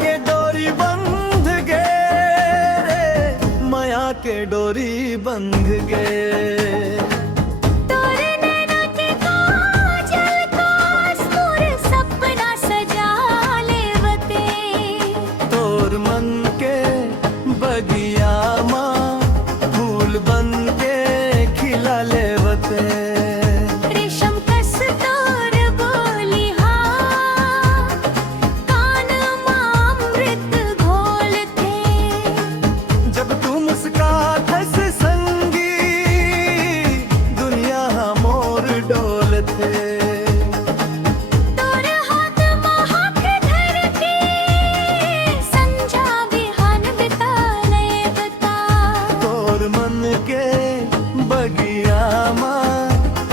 के डोरी बंध गे रे, माया के डोरी बंध गे। बगिया माँ फूल बन के खिला लेवते। रेशम कस तोर बोली हाँ, कान माँ अमृत घोलते। जब तू मुस्कात हंस संगी, दुनिया मोर डोलते। बगिया माँ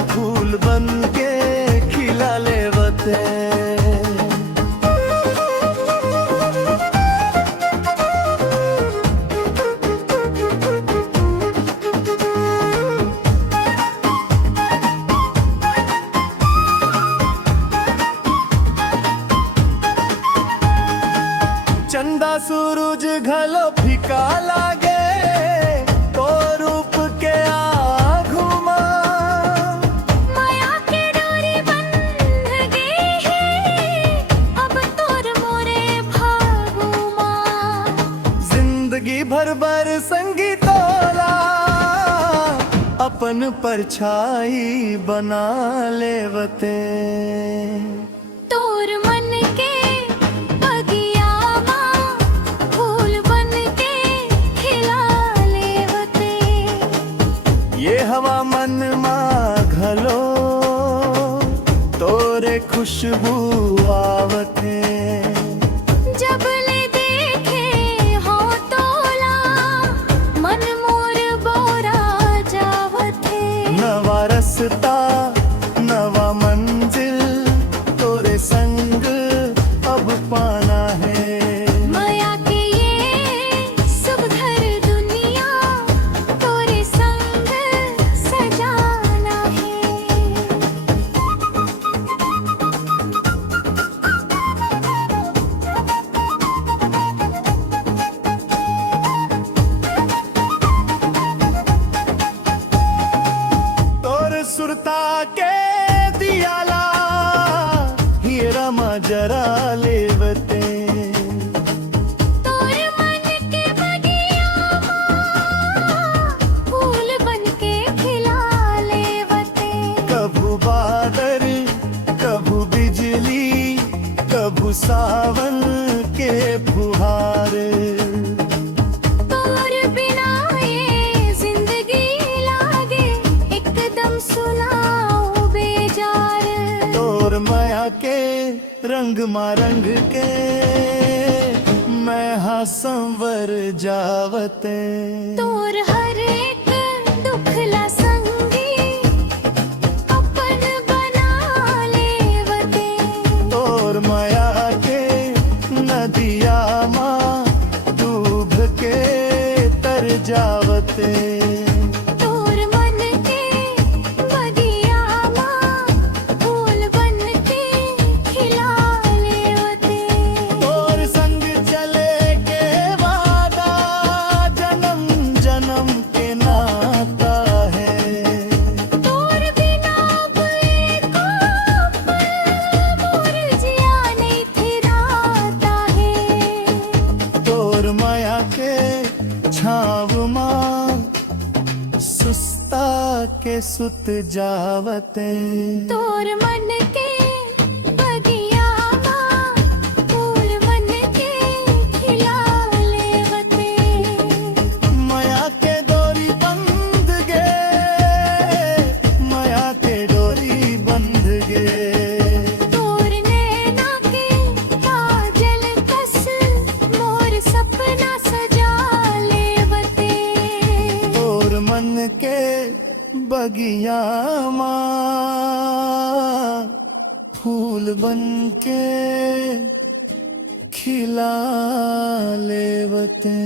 फूल बन के खिला लेवते। चंदा सूरज घलो फीका लागे, तो रूप के आगू माँ। माया के डोरी बंध गई है, अब तोर मोरे भागू माँ। जिंदगी भर संगी तोला, अपन परछाई बना लेवते। तोर मन के बगिया माँ फूल बन के खिला लेवते। ये हवा मन माँ घलो तोरे खुशबू आवते। जब ले देखे हो तोला, मन मोर बोरा जावते। नवा रस्ता नवा मंजिल, तोरे संग अब पाना है। माया के ये सुघर दुनिया, तोरे संग सजाना है। तोर सुरता के दियाला, हीरा जरा लेवते। तोर मन के बगिया माँ फूल बन के खिला लेवते। कभू बादर कभू बिजली, कभू सावन के फुहार। तोर बिना ये जिंदगी लागे एकदम सुनाओ बेजार। तोर माया के रंग मा रंग के, मैं हाँ संवर जावते। तोर हर एक दुखला संगी, अपन बना लेवते। तोर माया के नदिया माँ डूब के तर जावते। तोर मन के बगिया माँ फूल बन के खिला लेवते। तोर संग चले के वादा, जन्म जन्म के नाता है। तोर बिना एको पल मोर जिया नहीं थिराता है। तोर माया के छाव माँ सुस्ता के सुत जावते। तोर मन के बगिया माँ फूल बन के खिला लेवते। माया के डोरी बंध गे, माया के डोरी बंध गे। तोर नैना के काजल कस मोर सपना सजा लेवते। तोर मन के बगिया माँ फूल बन के खिला लेवते।